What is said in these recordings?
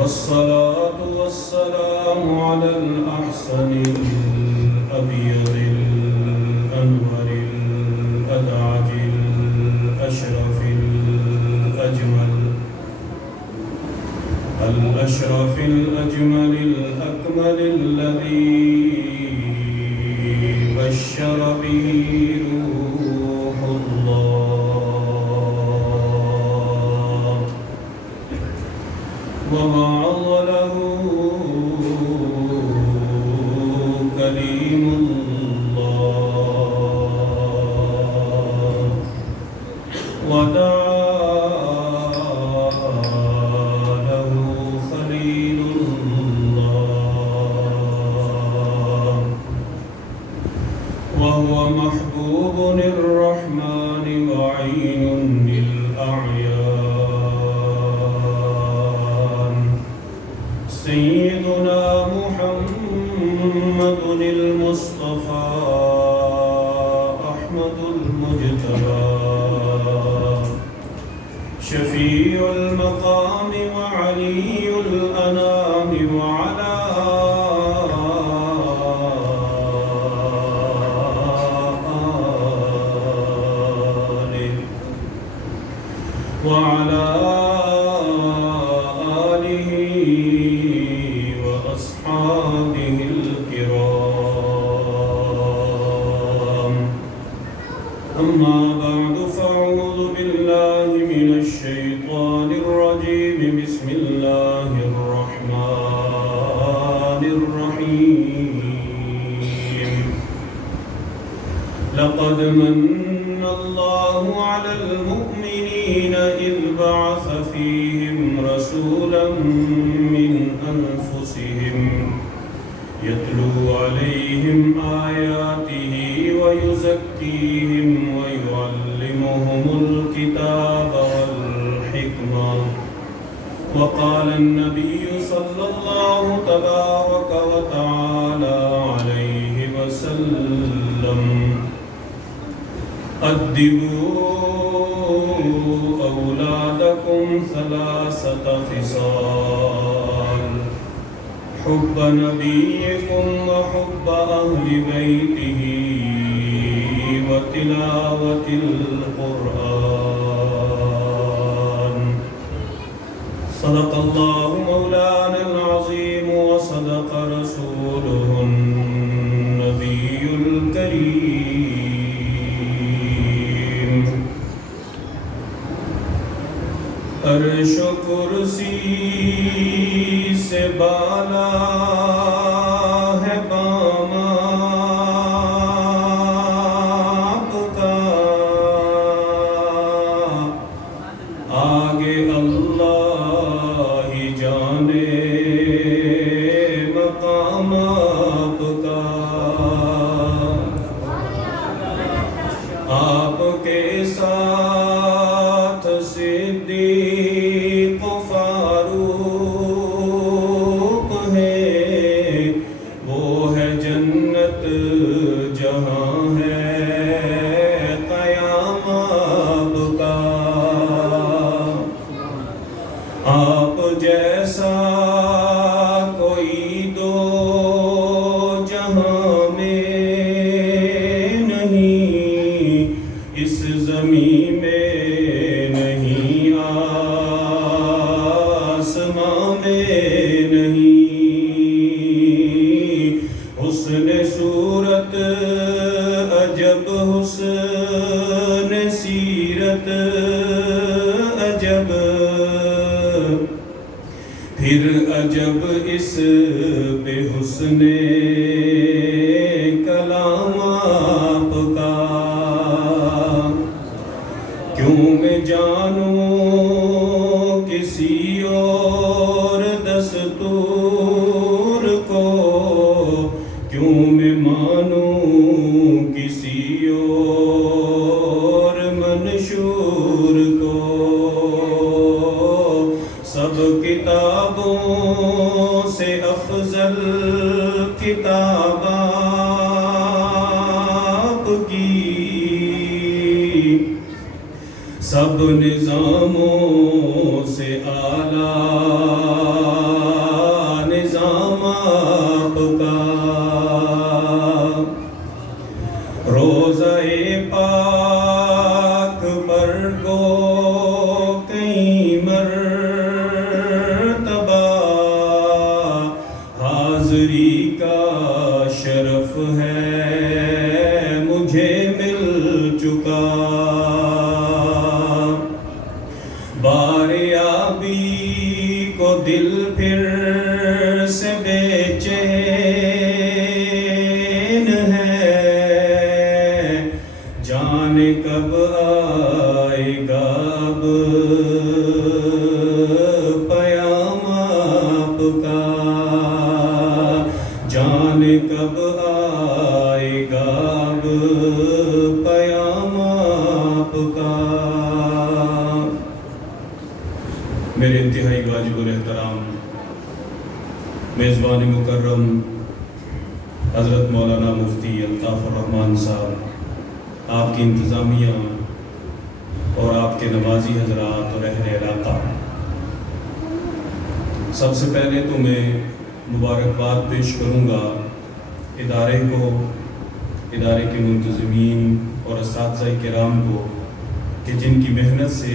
والصلاة والسلام على الأحسن الأبيض الأنور الأدعج الأشرف الأجمل الأكمل الذي بشر به روح الله ووعظ له كليم الله ودعا له خليل الله وهو محبوب الرحمن وعين للأعيان سيدنا محمد المصطفى أحمد المجتبى شفيع المقام وعلي الأنام وعلى آله وأصحابه الكرام أما بعد فأعوذ بالله من الشيطان الرجيم بسم الله الرحمن الرحيم لقد من الله على المؤمنين إذ بعث فيهم رسولا من أنفسهم يتلو عليهم آياته ويزكيهم ويعلمهم الكتاب والحكمة وقال النبي صلى الله تبارك وتعالى عليه وسلم أدبوا أولادكم ثلاثة خصال حب نبيكم وحب أهل بيته وتلاوة القرآن صدق الله مولانا العظيم وصدق رسوله النبي الكريم عرش و کرسی سے بالا ہے بام آپ کا آگے اللہ ہی جانے مقام آپ کا آپ کے ساتھ صدیق فاروق ہے وہ ہے جنت جہاں ہے قیام آپ کا آپ جیسا کوئی دو جہاں میں نہیں اس زمین میں نہیں آسمان میں نہیں حسن صورت عجب حسن سیرت عجب پھر عجب اس پہ حسن کلام آپ کا کیوں میں جانوں کسی اور دستور کو کیوں میں مانوں کسی اور منشور کو سب کتابوں سے افضل کتاب آپ کی سب نظاموں سے اعلیٰ دل پھر سے بے چین ہے، جانے کب آئے گا اب پیام آپ کا، جانے کب آئے گا اب پیام آپ کا۔ میرے انتہائی واجب الاحترام میزبان مکرم حضرت مولانا مفتی الطاف الرحمان صاحب، آپ کی انتظامیہ اور آپ کے نمازی حضرات اور اہل علاقہ، سب سے پہلے تو میں مبارکباد پیش کروں گا ادارے کو، ادارے کے منتظمین اور اساتذہ کرام کو، کہ جن کی محنت سے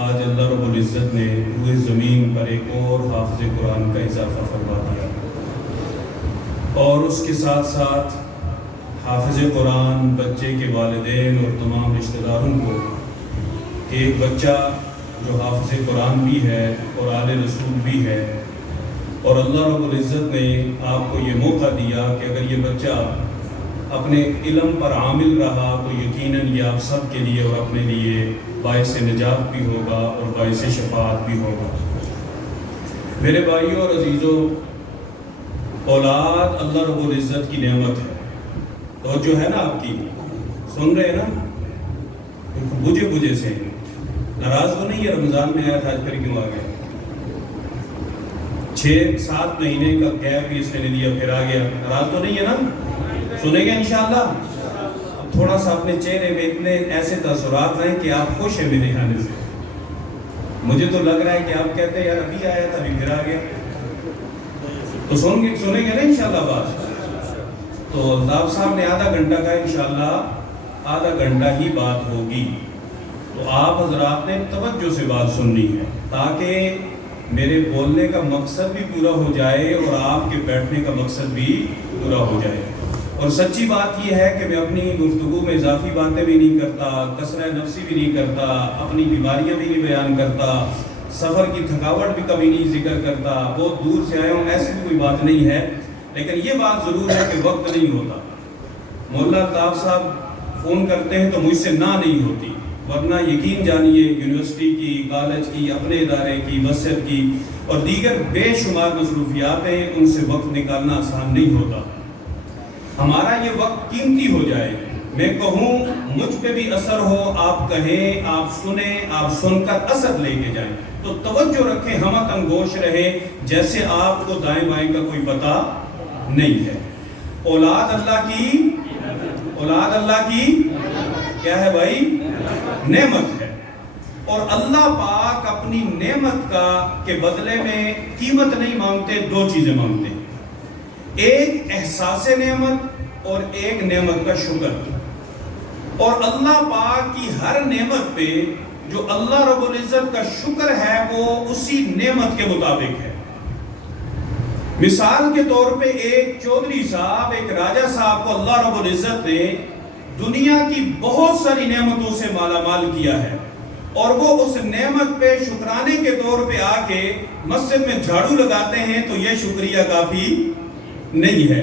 آج اللہ رب العزت نے روئے زمین پر ایک اور حافظ قرآن کا اضافہ فرما دیا، اور اس کے ساتھ ساتھ حافظ قرآن بچے کے والدین اور تمام رشتہ داروں کو کہ ایک بچہ جو حافظ قرآن بھی ہے اور آل رسول بھی ہے، اور اللہ رب العزت نے آپ کو یہ موقع دیا کہ اگر یہ بچہ اپنے علم پر عامل رہا تو یقیناً یہ آپ سب کے لیے اور اپنے لیے باعث نجات بھی ہوگا اور باعث شفاعت بھی ہوگا۔ میرے بھائیوں اور عزیزوں، اولاد اللہ رب العزت کی نعمت ہے، تو جو ہے نا آپ کی، سن رہے ہیں نا، بجے سے ناراض تو نہیں ہے؟ رمضان میں آیا تھا، آج پھر کیوں آ گیا؟ 6-7 مہینے کا گیپ بھی اس نے لیا، پھر آ گیا، ناراض تو نہیں ہے نا؟ سنیں گے انشاءاللہ۔ اب تھوڑا سا اپنے چہرے میں اتنے ایسے تاثرات لائیں کہ آپ خوش ہیں میرے آنے سے۔ مجھے تو لگ رہا ہے کہ آپ کہتے ہیں یار ابھی آیا تھا ابھی پھر آ گیا، تو سنیں گے نا انشاءاللہ بات۔ تو الطاف صاحب نے آدھا گھنٹہ کا، انشاءاللہ آدھا گھنٹہ ہی بات ہوگی، تو آپ حضرات نے توجہ سے بات سننی ہے تاکہ میرے بولنے کا مقصد بھی پورا ہو جائے اور آپ کے بیٹھنے کا مقصد بھی پورا ہو جائے۔ اور سچی بات یہ ہے کہ میں اپنی گفتگو میں اضافی باتیں بھی نہیں کرتا، کثرہ نفسی بھی نہیں کرتا، اپنی بیماریاں بھی نہیں بیان کرتا، سفر کی تھکاوٹ بھی کبھی نہیں ذکر کرتا، بہت دور سے آیا ہوں ایسی بھی کوئی بات نہیں ہے، لیکن یہ بات ضرور ہے کہ وقت نہیں ہوتا۔ مولانا الطاف صاحب فون کرتے ہیں تو مجھ سے نہ نہیں ہوتی، ورنہ یقین جانیے یونیورسٹی کی، کالج کی، اپنے ادارے کی، مسجد کی اور دیگر بے شمار مصروفیات ہیں، ان سے وقت نکالنا آسان نہیں ہوتا۔ ہمارا یہ وقت قیمتی ہو جائے، میں کہوں مجھ پہ بھی اثر ہو، آپ کہیں، آپ سنیں، آپ سن کر اثر لے کے جائیں، تو توجہ رکھیں، ہمت انگوش رہیں، جیسے آپ کو دائیں بائیں کا کوئی پتہ نہیں ہے۔ اولاد اللہ کی کیا ہے بھائی؟ نعمت ہے، اور اللہ پاک اپنی نعمت کے بدلے میں قیمت نہیں مانگتے، 2 چیزیں مانگتے ہیں، ایک احساس نعمت اور ایک نعمت کا شکر۔ اور اللہ پاک کی ہر نعمت پہ جو اللہ رب العزت کا شکر ہے وہ اسی نعمت کے مطابق ہے۔ مثال کے طور پہ ایک چودھری صاحب، ایک راجہ صاحب کو اللہ رب العزت نے دنیا کی بہت ساری نعمتوں سے مالا مال کیا ہے، اور وہ اس نعمت پہ شکرانے کے طور پہ آ کے مسجد میں جھاڑو لگاتے ہیں، تو یہ شکریہ کافی نہیں ہے۔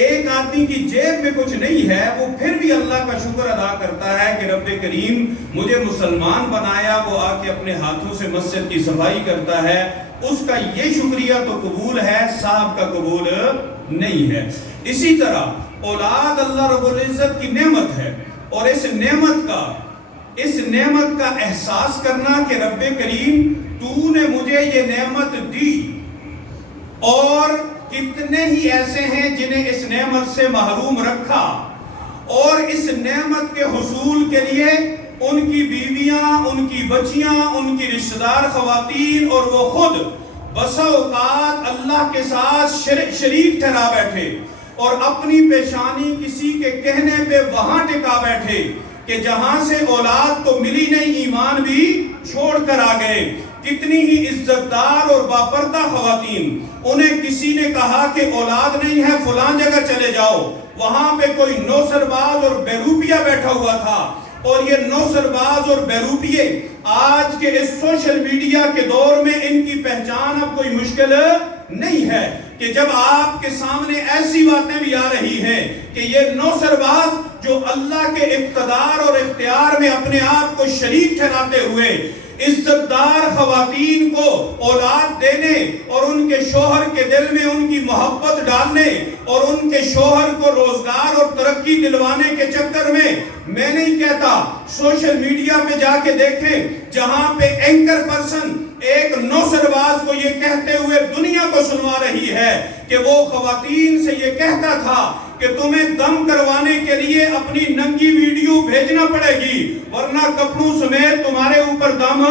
ایک آدمی کی جیب میں کچھ نہیں ہے، وہ پھر بھی اللہ کا شکر ادا کرتا ہے کہ رب کریم مجھے مسلمان بنایا، وہ آ کے اپنے ہاتھوں سے مسجد کی صفائی کرتا ہے، اس کا یہ شکریہ تو قبول ہے، صاحب کا قبول نہیں ہے۔ اسی طرح اولاد اللہ رب العزت کی نعمت ہے، اور اس نعمت کا احساس کرنا کہ رب کریم تو نے مجھے یہ نعمت دی، اور کتنے ہی ایسے ہیں جنہیں اس نعمت سے محروم رکھا، اور اس نعمت کے حصول کے لیے ان کی بیویاں، ان کی بچیاں، ان کی رشتہ دار خواتین اور وہ خود بسا اوقات اللہ کے ساتھ شریک ٹھہرا بیٹھے، اور اپنی پیشانی کسی کے کہنے پہ وہاں ٹکا بیٹھے کہ جہاں سے اولاد تو ملی نہیں، ایمان بھی چھوڑ کر آ گئے۔ کتنی ہی عزت دار اور باپردہ خواتین، انہیں کسی نے کہا کہ اولاد نہیں ہے فلاں جگہ چلے جاؤ، وہاں پہ کوئی نوسر باز اور بیروپیہ بیٹھا ہوا تھا، اور یہ نوسرباز اور بیروپیے آج کے اس سوشل میڈیا کے دور میں ان کی پہچان اب کوئی مشکل نہیں ہے کہ جب آپ کے سامنے ایسی باتیں بھی آ رہی ہیں کہ یہ نوسرباز جو اللہ کے اقتدار اور اختیار میں اپنے آپ کو شریک ٹھہراتے ہوئے عزت دار خواتین کو اولاد دینے اور ان کے شوہر کے دل میں ان کی محبت ڈالنے اور ان کے شوہر کو روزگار اور ترقی دلوانے کے چکر میں نہیں کہتا، سوشل میڈیا پہ جا کے دیکھیں جہاں پہ اینکر پرسن ایک نوسرباز کو یہ کہتے ہوئے دنیا کو سنوا رہی ہے کہ وہ خواتین سے یہ کہتا تھا کہ تمہیں دم کروانے کے لیے اپنی ننگی ویڈیو بھیجنا پڑے گی ورنہ کپڑوں سمیت تمہارے اوپر دم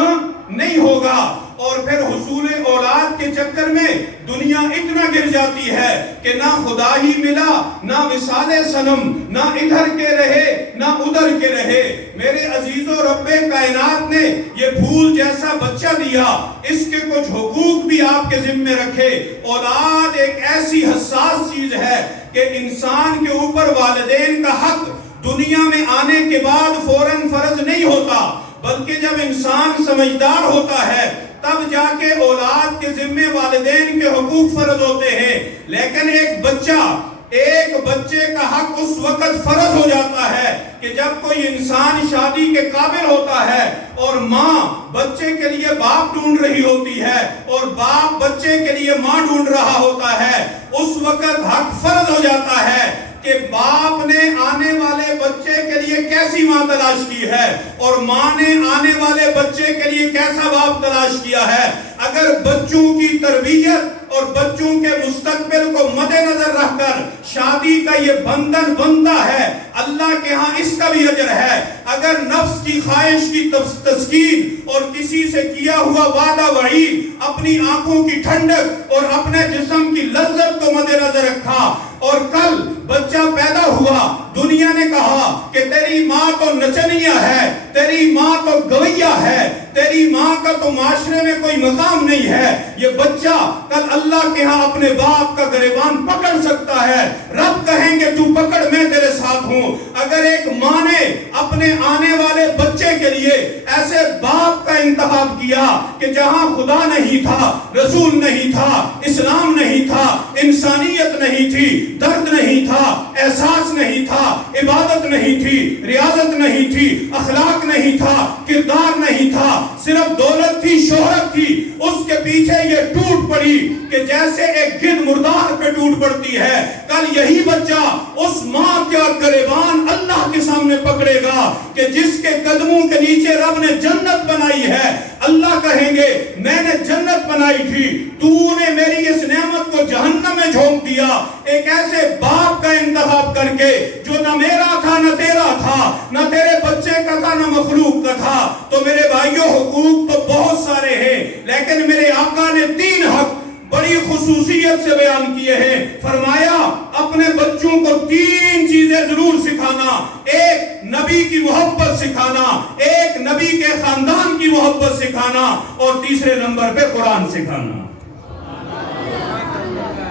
نہیں ہوگا، اور پھر حصول اولاد کے چکر میں دنیا اتنا گر جاتی ہے کہ نہ خدا ہی ملا، نہ وصال صنم، نہ ادھر کے رہے نہ ادھر کے رہے۔ میرے عزیزو، رب کائنات نے یہ پھول جیسا بچہ دیا، اس کے کچھ حقوق بھی آپ کے ذمہ رکھے۔ اولاد ایک ایسی حساس چیز ہے کہ انسان کے اوپر والدین کا حق دنیا میں آنے کے بعد فوراً فرض نہیں ہوتا، بلکہ جب انسان سمجھدار ہوتا ہے تب جا کے اولاد کے ذمے والدین کے حقوق فرض ہوتے ہیں۔ لیکن ایک بچے کا حق اس وقت فرض ہو جاتا ہے کہ جب کوئی انسان شادی کے قابل ہوتا ہے اور ماں بچے کے لیے باپ ڈھونڈ رہی ہوتی ہے اور باپ بچے کے لیے ماں ڈھونڈ رہا ہوتا ہے، اس وقت حق فرض ہو جاتا ہے کہ باپ نے آنے والے بچے کے لیے کیسی ماں تلاش کی ہے اور ماں نے آنے والے بچے کے لیے کیسا باپ تلاش کیا ہے۔ اگر بچوں کی تربیت اور بچوں کے مستقبل کو مد نظر رکھ کر شادی کا یہ بندھن بنتا ہے، اللہ کے ہاں اس کا بھی اجر ہے۔ اگر نفس کی خواہش کی تسکین اور کسی سے کیا ہوا وعدہ وعید، اپنی آنکھوں کی ٹھنڈک اور اپنے جسم کی لذت کو مد نظر رکھا اور کل بچہ پیدا ہوا، دنیا نے کہا کہ تیری ماں تو نچنیا ہے، تیری ماں تو گویا ہے، تیری ماں کا تو معاشرے میں کوئی مقام نہیں ہے، یہ بچہ کل اللہ کے ہاں اپنے باپ کا گریبان پکڑ سکتا ہے، رب کہیں گے تو پکڑ، میں تیرے ساتھ ہوں۔ اگر ایک ماں نے اپنے آنے والے بچے کے لیے ایسے باپ کا انتخاب کیا کہ جہاں خدا نہیں تھا، رسول نہیں تھا، اسلام نہیں تھا، انسانیت نہیں تھی، درد نہیں تھا، احساس نہیں تھا، عبادت نہیں تھی، ریاضت نہیں تھی، اخلاق نہیں تھا، کردار نہیں تھا، صرف دولت تھی، شہرت تھی، اس کے پیچھے یہ ٹوٹ پڑی کہ جیسے ایک گدھ مردار پہ ٹوٹ پڑتی ہے، کل یہی بچہ اس ماں کا گریبان اللہ کے سامنے پکڑے گا کہ جس کے قدموں کے نیچے رب نے جنت بنائی ہے۔ اللہ کہیں گے میں نے جنت بنائی تھی، تو نے میری اس نعمت کو جہنم میں جھونک دیا۔ ایک ایسے باپ کا انتخاب کر کے جو نہ میرا تھا نہ تیرا تھا، نہ تیرے بچے کا تھا نہ مخلوق کا تھا۔ تو میرے بھائیوں، حقوق تو بہت سارے ہیں، لیکن میرے آقا نے 3 حق بڑی خصوصیت سے بیان کیے ہیں۔ فرمایا اپنے بچوں کو 3 چیزیں ضرور سکھانا، ایک نبی کی محبت سکھانا، ایک نبی کے خاندان کی محبت سکھانا، اور تیسرے نمبر پہ قرآن سکھانا۔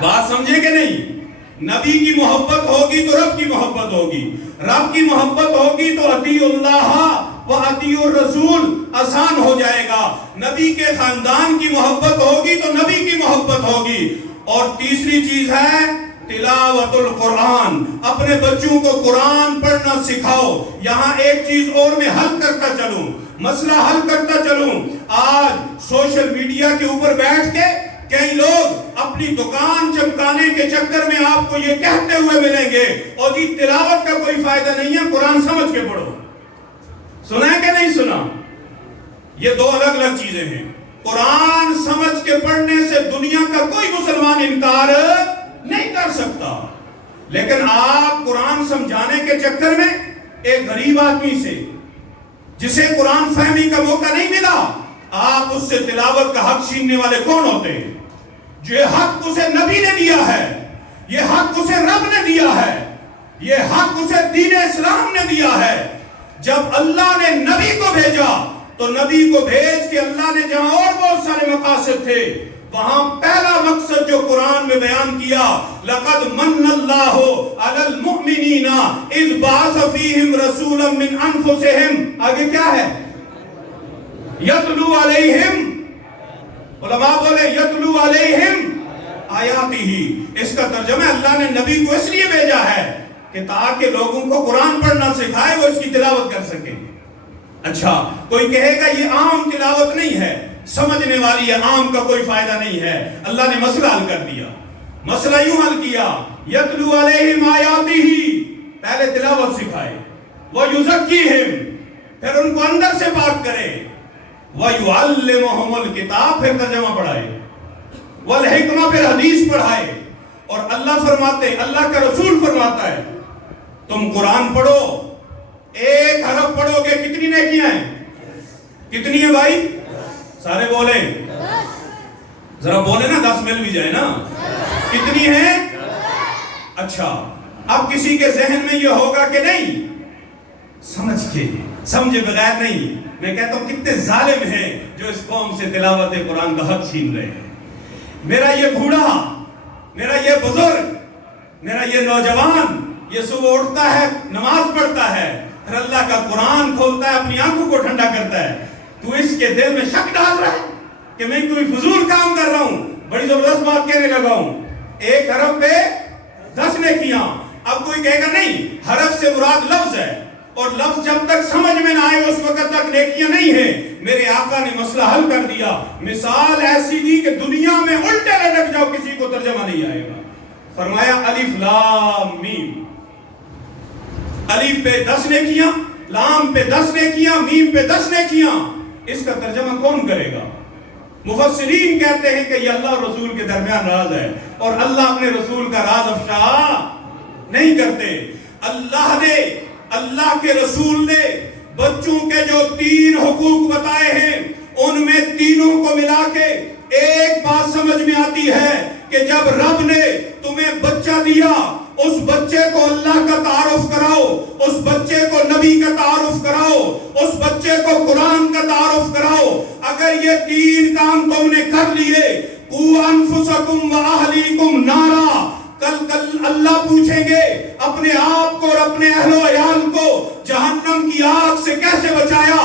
بات سمجھے کہ نہیں؟ نبی کی محبت ہوگی تو رب کی محبت ہوگی، رب کی محبت ہوگی تو اطیع اللہ و اطیع الرسول آسان ہو جائے گا، نبی کے خاندان کی محبت ہوگی تو نبی کی محبت ہوگی، اور تیسری چیز ہے تلاوت القرآن۔ اپنے بچوں کو قرآن پڑھنا سکھاؤ۔ یہاں ایک چیز اور میں حل کرتا چلوں، مسئلہ حل کرتا چلوں۔ آج سوشل میڈیا کے اوپر بیٹھ کے کئی لوگ اپنی دکان چمکانے کے چکر میں آپ کو یہ کہتے ہوئے ملیں گے اور جی تلاوت کا کوئی فائدہ نہیں ہے، قرآن سمجھ کے پڑھو۔ سنا ہے کہ نہیں سنا؟ یہ 2 الگ الگ چیزیں ہیں۔ قرآن سمجھ کے پڑھنے سے دنیا کا کوئی مسلمان انکار نہیں کر سکتا، لیکن آپ قرآن سمجھانے کے چکر میں ایک غریب آدمی سے جسے قرآن فہمی کا موقع نہیں ملا، آپ اس سے تلاوت کا حق چھیننے والے کون ہوتے ہیں؟ جو یہ حق اسے نبی نے دیا ہے، یہ حق اسے رب نے دیا ہے، یہ حق اسے دین اسلام نے دیا ہے۔ جب اللہ نے نبی کو بھیجا تو نبی کو بھیج کے اللہ نے جہاں اور بہت سارے مقاصد تھے، وہاں پہلا مقصد جو جو قرآن میں بیان کیا لقد من اللہ علی المؤمنین اذ بعث فیہم رسولا من انفسہم، آگے کیا ہے؟ یتلو علیہم، علماء بولے یتلو علیہم آیاتہ، اس کا ترجمہ اللہ نے نبی کو اس لیے بھیجا ہے کہ تاکہ لوگوں کو قرآن پڑھنا سکھائے، وہ اس کی تلاوت کر سکیں۔ اچھا کوئی کہے گا یہ عام تلاوت نہیں ہے، سمجھنے والی ہے، عام کا کوئی فائدہ نہیں ہے۔ اللہ نے مسئلہ حل کر دیا، مسئلہ یوں حل کیا، یتلو علیہم آیاتہ، پہلے تلاوت سکھائے، وَیُزَکِّیہم، پھر ان کو اندر سے پاک کرے، وَیُعَلِّمُہُمُ الْکِتَاب، پھر ترجمہ پڑھائے، والحکمہ، پھر حدیث پڑھائے۔ اور اللہ فرماتے، اللہ کا رسول فرماتا ہے تم قرآن پڑھو، ایک حرف پڑھو گے کتنی نیکیاں ہیں؟ کتنی ہیں بھائی؟ سارے بولیں، ذرا بولیں نا، 10 مل بھی جائے نا، کتنی ہیں؟ اچھا اب کسی کے ذہن میں یہ ہوگا کہ نہیں، سمجھ کے، سمجھے بغیر نہیں، میں کہتا ہوں کتنے ظالم ہیں جو اس قوم سے تلاوت قرآن کا حق چھین رہے ہیں۔ میرا یہ بوڑھا، میرا یہ بزرگ، میرا یہ نوجوان، یہ صبح اٹھتا ہے، نماز پڑھتا ہے، پھر اللہ کا قرآن کھولتا ہے، اپنی آنکھوں کو ٹھنڈا کرتا ہے، تو اس کے دل میں شک ڈال رہا ہے کہ میں کوئی فضول کام کر رہا ہوں، بڑی زبردست بات کہنے لگا ہوں، ایک حرف پہ 10 نیکیاں۔ اب کوئی کہے گا نہیں، حرف سے مراد لفظ ہے، اور لفظ جب تک سمجھ میں نہ آئے اس وقت تک نیکیاں نہیں ہیں۔ میرے آقا نے مسئلہ حل کر دیا، مثال ایسی دی کہ دنیا میں الٹے لٹک جاؤ کسی کو ترجمہ نہیں آئے گا۔ فرمایا الف لام میم، الف پہ 10 نیکیاں، لام پہ 10 نیکیاں، میم پہ 10 نیکیاں۔ اس کا ترجمہ کون کرے گا؟ مفسرین کہتے ہیں کہ یہ اللہ اور رسول کے درمیان راز ہے، اور اللہ اپنے رسول کا راز افشا نہیں کرتے۔ اللہ کے رسول نے بچوں کے جو 3 حقوق بتائے ہیں، ان میں تینوں کو ملا کے ایک بات سمجھ میں آتی ہے کہ جب رب نے تمہیں بچہ دیا، اس بچے کو اللہ کا تعارف کراؤ، اس بچے کو نبی کا تعارف کراؤ، اس بچے کو قرآن کا تعارف کراؤ۔ اگر یہ 3 کام تم نے کر لیے، قُوا أَنفُسَكُمْ وَأَهْلِيكُمْ نَارًا، کل اللہ پوچھیں گے اپنے آپ کو اور اپنے اہل و عیال کو جہنم کی آگ سے کیسے بچایا۔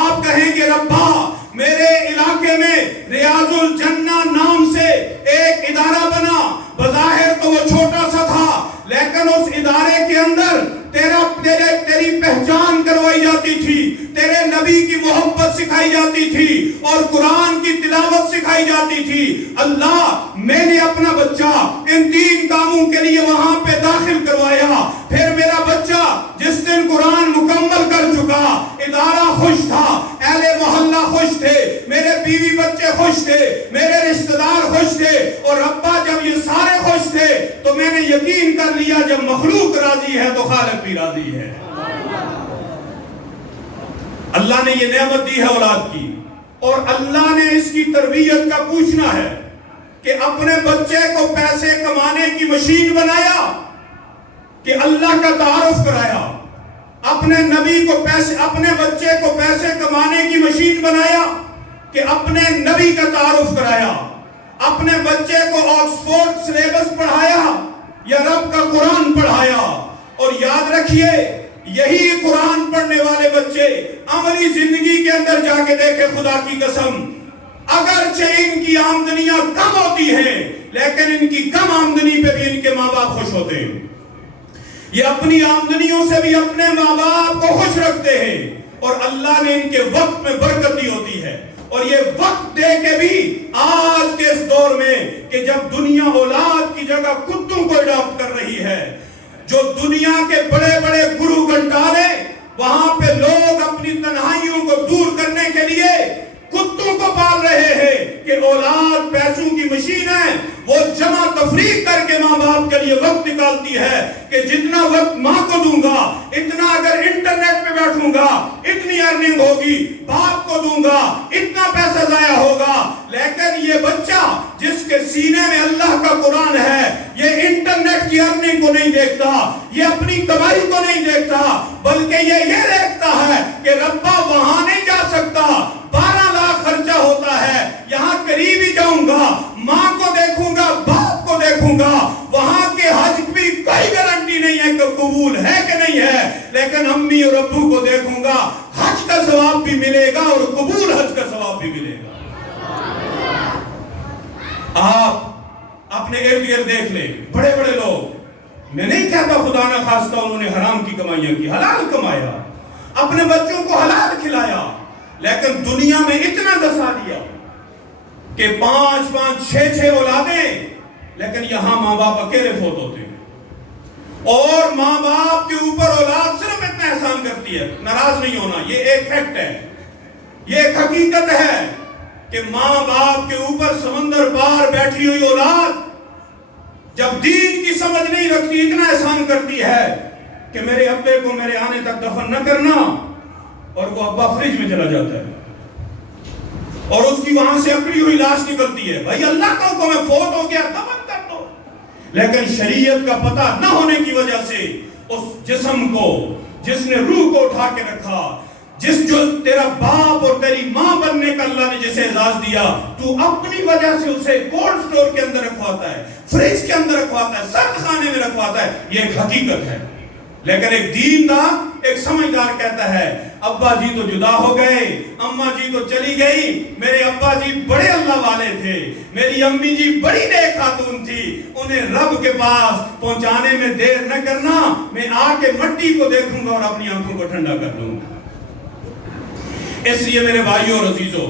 آپ کہیں گے ربا میرے علاقے میں ریاض الجنہ نام سے ایک ادارہ بنا، بظاہر تو وہ چھوٹا سا تھا، لیکن اس ادارے کے اندر تیری پہچان کروائی جاتی تھی، تیرے نبی کی محبت سکھائی جاتی تھی، اور قرآن کی تلاوت سکھائی جاتی تھی۔ اللہ میں نے اپنا بچہ ان 3 کاموں کے لیے وہاں پہ داخل کروایا، پھر میرا بچہ جس دن قرآن مکمل کر چکا، ادارہ خوش تھا، اہل محلہ خوش تھے، میرے بیوی بچے خوش تھے، میرے رشتہ دار خوش تھے، اور ربا جب یہ سارے خوش تھے تو میں نے یقین کر لیا جب مخلوق راضی ہے تو خالق بھی راضی ہے۔ اللہ نے یہ نعمت دی ہے اولاد کی، اور اللہ نے اس کی تربیت کا پوچھنا ہے کہ اپنے بچے کو پیسے کمانے کی مشین بنایا کہ اللہ کا تعارف کرایا، اپنے نبی کو اپنے بچے کو پیسے کمانے کی مشین بنایا کہ اپنے نبی کا تعارف کرایا، اپنے بچے کو آکسفورڈ سلیبس پڑھایا یا رب کا قرآن پڑھایا۔ اور یاد رکھیے یہی قرآن پڑھنے والے بچے عملی زندگی کے اندر جا کے دیکھے، خدا کی قسم اگرچہ ان کی آمدنیاں کم ہوتی ہیں لیکن ان کی کم آمدنی پہ بھی ان کے ماں باپ خوش ہوتے ہیں، یہ اپنی آمدنیوں سے بھی اپنے ماں باپ کو خوش رکھتے ہیں، اور اللہ نے ان کے وقت میں برکت دی ہوتی ہے۔ اور یہ وقت دے کے بھی آج کے اس دور میں کہ جب دنیا اولاد کی جگہ کتوں کو اڈاپٹ کر رہی ہے، جو دنیا کے بڑے بڑے گرو گھنٹالے، وہاں پہ لوگ اپنی تنہائیوں کو دور کرنے کے لیے کتوں کو پال رہے ہیں کہ اولاد پیسوں کی مشین ہے، وہ جمع تفریق کر کے ماں باپ کے لیے وقت نکالتی ہے کہ جتنا وقت ماں کو دوں گا اتنا اگر انٹرنیٹ پہ بیٹھوں گا اتنی ارننگ ہوگی، باپ کو دوں گا اتنا پیسہ ضائع ہوگا۔ لیکن یہ بچہ جس کے سینے میں اللہ کا قرآن ہے، یہ انٹرنیٹ کی ارننگ کو نہیں دیکھتا، یہ اپنی کمائی کو نہیں دیکھتا، بلکہ یہ دیکھتا ہے کہ ربا وہاں نہیں جا سکتا، 12 لاکھ خرچہ ہوتا ہے، یہاں قریب ہی جاؤں گا، ماں کو دیکھوں گا، اپنے ارد گرد دیکھ لیں، بڑے بڑے لوگ، میں نہیں کہتا خدا نہ خواستہ انہوں نے حرام کی کمائیاں کی، حلال کمایا، اپنے بچوں کو حلال کھلایا، لیکن دنیا میں اتنا دسا دیا کہ 5 5 6 6 اولادیں، لیکن یہاں ماں باپ اکیلے فوت ہوتے ہیں، اور ماں باپ کے اوپر اولاد صرف اتنا احسان کرتی ہے۔ ناراض نہیں ہونا، یہ ایک فیکٹ ہے، یہ ایک حقیقت ہے کہ ماں باپ کے اوپر سمندر پار بیٹھی ہوئی اولاد جب دین کی سمجھ نہیں رکھتی اتنا احسان کرتی ہے کہ میرے ابے کو میرے آنے تک دفن نہ کرنا، اور وہ ابا فریج میں چلا جاتا ہے اور اس کی وہاں سے اکڑی ہوئی لاش نکلتی ہے، بھائی اللہ کا حکم ہے، فوت ہو گیا دفن کر دو، لیکن شریعت کا پتہ نہ ہونے کی وجہ سے اس جسم کو، جس نے روح کو اٹھا کے رکھا، جو تیرا باپ اور تیری ماں بننے کا اللہ نے جسے اعزاز دیا، تو اپنی وجہ سے اسے کولڈ سٹور کے اندر رکھواتا ہے، فریج کے اندر رکھواتا ہے، سرد خانے میں رکھواتا ہے، یہ ایک حقیقت ہے۔ لیکن ایک دیندار، ایک سمجھدار کہتا ہے ابا جی تو جدا ہو گئے، اماں جی تو چلی گئی، میرے ابا جی بڑے اللہ والے تھے، میری امی جی بڑی نیک خاتون تھی، انہیں رب کے پاس پہنچانے میں دیر نہ کرنا، میں آ کے مٹی کو دیکھوں گا اور اپنی آنکھوں کو ٹھنڈا کر دوں گا۔ اس لیے میرے بھائیوں اور عزیزوں،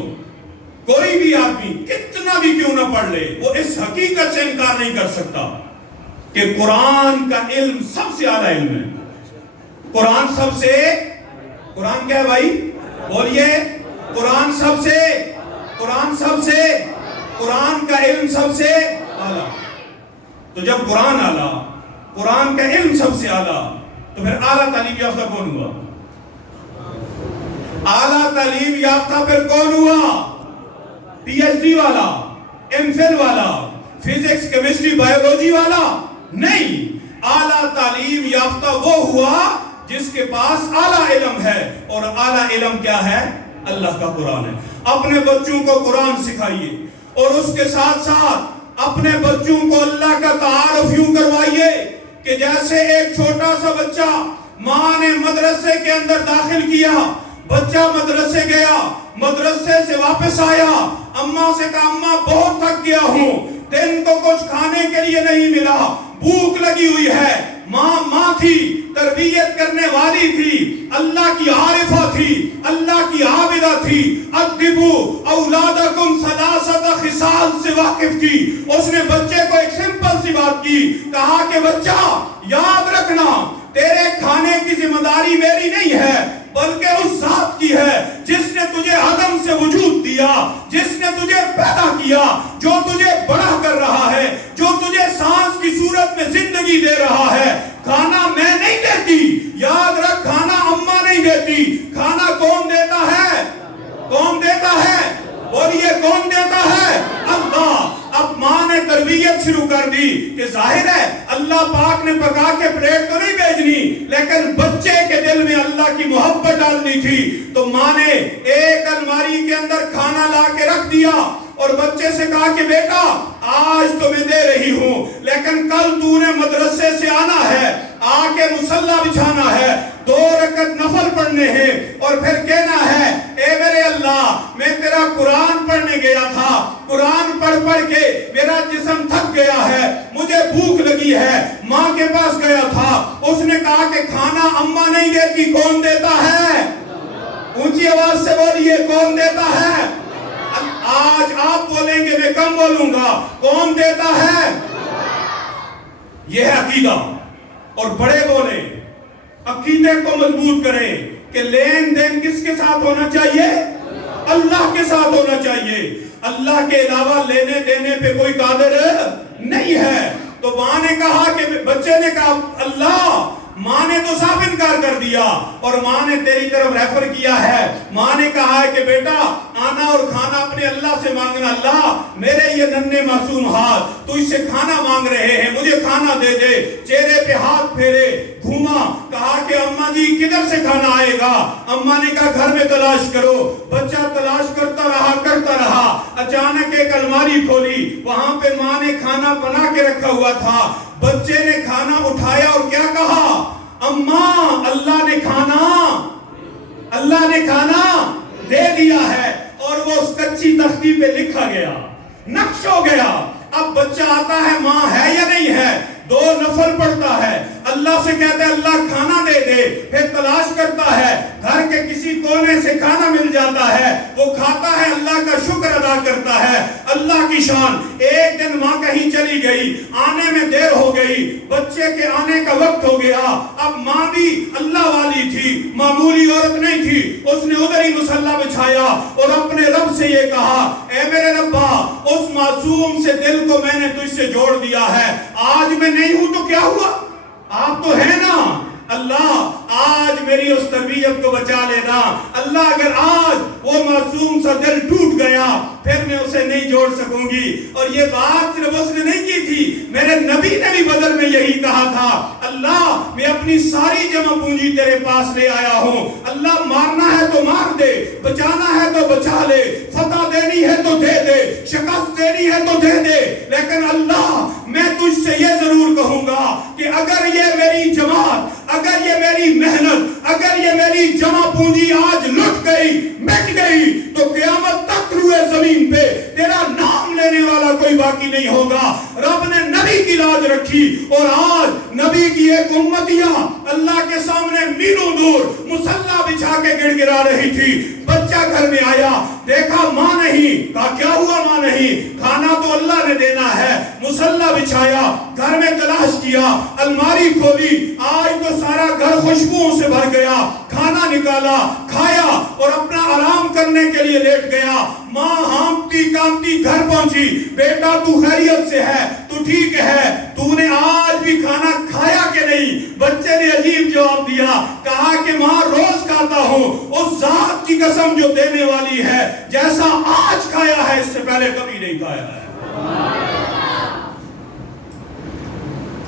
کوئی بھی آدمی کتنا بھی کیوں نہ پڑھ لے، وہ اس حقیقت سے انکار نہیں کر سکتا کہ قرآن کا علم سب سے اعلیٰ علم ہے۔ قرآن سب سے، قرآن کیا ہے بھائی؟ بولیے، قرآن سب سے، قرآن سب سے، قرآن کا علم سب سے اعلیٰ۔ تو جب قرآن اعلیٰ، قرآن کا علم سب سے اعلیٰ، تو پھر اعلیٰ تعلیم یافتہ کون ہوا؟ اعلیٰ تعلیم یافتہ پھر کون ہوا؟ پی ایچ ڈی والا، ایم فل والا، فزکس کیمسٹری بایولوجی والا نہیں، اعلیٰ تعلیم یافتہ وہ ہوا جس کے پاس اعلیٰ علم ہے، اور اعلیٰ علم کیا ہے؟ اللہ کا قرآن ہے۔ اپنے بچوں کو قرآن سکھائیے، اور اس کے ساتھ ساتھ اپنے بچوں کو اللہ کا تعارف یوں کروائیے کہ جیسے ایک چھوٹا سا بچہ ماں نے مدرسے کے اندر داخل کیا، بچہ مدرسے گیا، مدرسے سے واپس آیا، اماں سے کہا اماں بہت تھک گیا ہوں، دن کو کچھ کھانے کے لیے نہیں ملا، بھوک لگی ہوئی ہے۔ ماں تھی، تربیت کرنے والی تھی، اللہ کی عارفہ تھی، اللہ کی عابدہ تھی، ادبوا اولادکم ثلاثۃ خصال سے واقف تھی۔ اس نے بچے کو ایک سمپل سی بات کی، کہا کہ بچہ یاد رکھنا تیرے کھانے کی ذمہ داری میری نہیں ہے، بلکہ اس ذات کی ہے جس نے تجھے عدم سے وجود دیا، جس نے تجھے پیدا کیا، جو تجھے بڑا کر رہا ہے، جو تجھے سانس کی صورت میں زندگی دے رہا ہے۔ کھانا میں نہیں دیتی، یاد رکھ، کھانا اماں نہیں دیتی، کھانا کون دیتا ہے؟ کون دیتا ہے؟ بولیے، کون دیتا ہے؟ اللہ۔ اب ماں نے تربیت شروع کر دی کہ ظاہر ہے اللہ پاک نے پکا کے پلیٹ تو نہیں بھیجنی، لیکن بچے کے دل میں اللہ کی محبت ڈالنی تھی، تو ماں نے ایک الماری کے اندر کھانا لا کے رکھ دیا اور بچے سے کہا کہ بیٹا آج تو میں دے رہی ہوں، لیکن کل تو نے مدرسے سے آنا ہے، آ کے مصلی بچھانا ہے، 2 رکعت نفل پڑھنے ہیں، اور پھر کہنا ہے اے میرے اللہ میں تیرا قرآن پڑھنے گیا تھا، قرآن پڑھ کے میرا جسم تھک گیا ہے، مجھے بھوک لگی ہے، ماں کے پاس گیا تھا، اس نے کہا کہ کھانا اماں نہیں دیتی، کون دیتا ہے؟ اونچی آواز سے بولیے، کون دیتا ہے؟ آج آپ بولیں گے میں کم بولوں گا، کون دیتا ہے؟ یہ ہے عقیدہ، اور بڑے بولے، عقیدے کو مضبوط کریں کہ لین دین کس کے ساتھ ہونا چاہیے؟ اللہ کے ساتھ ہونا چاہیے، اللہ کے علاوہ لینے دینے پہ کوئی قادر نہیں ہے۔ تو ماں نے کہا کہ بچے نے کہا اللہ، ماں نے تو صاف انکار کر دیا، اور ماں نے تیری طرف ریفر کیا ہے، ماں نے کہا ہے کہ بیٹا آنا اور کھانا اپنے اللہ سے مانگنا، اللہ میرے یہ ننھے معصوم ہاتھ تو اس سے کھانا مانگ رہے ہیں، مجھے کھانا دے دے، چہرے پہ ہاتھ پھیرے، گھوما، کہا کہ اماں جی کدھر سے کھانا آئے گا؟ اماں نے کہا گھر میں تلاش کرو، بچہ تلاش کرتا رہا، اچانک ایک الماری کھولی، وہاں پہ ماں نے کھانا بنا کے رکھا ہوا تھا، بچے نے کھانا اٹھایا اور کیا کہا؟ اماں اللہ نے کھانا دے دیا ہے، اور وہ اس کچی تختی پہ لکھا گیا، نقش ہو گیا، اب بچہ آتا ہے ماں ہے یا نہیں ہے, 2 نفل پڑھتا ہے, اللہ سے کہتا ہے اللہ کھانا دے دے, پھر تلاش کرتا ہے, گھر کے کسی کونے سے کھانا مل جاتا ہے, وہ کھاتا ہے, اللہ کا شکر ادا کرتا ہے, اللہ کی شان. ایک دن ماں کہیں چلی گئی, آنے میں دیر ہو گئی, بچے کے آنے کا وقت ہو گیا. اب ماں بھی اللہ والی تھی, معمولی عورت نہیں تھی, اس نے ادھر ہی مصلی بچھایا اور اپنے رب سے یہ کہا, اے میرے ربا, اس معصوم سے دل کو میں نے تجھ سے جوڑ دیا ہے, آج میں نہیں ہوں تو کیا ہوا, آپ تو ہیں نا, اللہ آج میری اس تربیت کو بچا لینا. اللہ اگر آج وہ معصوم سا دل ٹوٹ گیا پھر میں اسے نہیں جوڑ سکوں گی. اور یہ بات صرف اس نے نہیں کی تھی, میرے نبی نے بھی بدر میں یہی کہا تھا, اللہ میں اپنی ساری جمع پونجی تیرے پاس لے آیا ہوں, اللہ مارنا ہے تو مار دے, بچانا ہے تو بچا لے, فتح دینی ہے تو دے دے, شکست دینی ہے تو دے دے, لیکن اللہ میں تجھ سے یہ ضرور کہوں گا کہ اگر یہ میری جماعت, اگر یہ میری محنت, اگر یہ میری جمع پونجی آج لٹ گئی, مٹ گئی, تو قیامت تک روئے زمین پہ تیرا نام لینے والا کوئی باقی نہیں ہوگا. رب نے نبی کی لاج رکھی اور آج نبی کی ایک امتیاں اللہ کے سامنے میلوں دور مصلی بچھا کے گڑ گڑا رہی تھی. بچہ گھر میں آیا, دیکھا ماں نہیں, کہا کیا ہوا ماں نہیں, کھانا تو اللہ نے دینا ہے, مصلی بچھایا, گھر میں تلاش کیا, الماری کھولی, آج تو سارا گھر خوشبوؤں سے بھر گیا, کھانا نکالا, کھایا اور اپنا آرام کرنے کے لیے لیٹ گیا. ماں ہانپتی کانپتی گھر پہنچی, بیٹا تو خیریت سے ہے, تو ٹھیک ہے, تو نے آج بھی کھانا کھایا کہ نہیں. بچے نے عجیب جواب دیا, کہا کہ ماں روز کھاتا ہوں, اس ذات کی قسم جو دینے والی ہے, جیسا آج کھایا ہے اس سے پہلے کبھی نہیں کھایا ہے.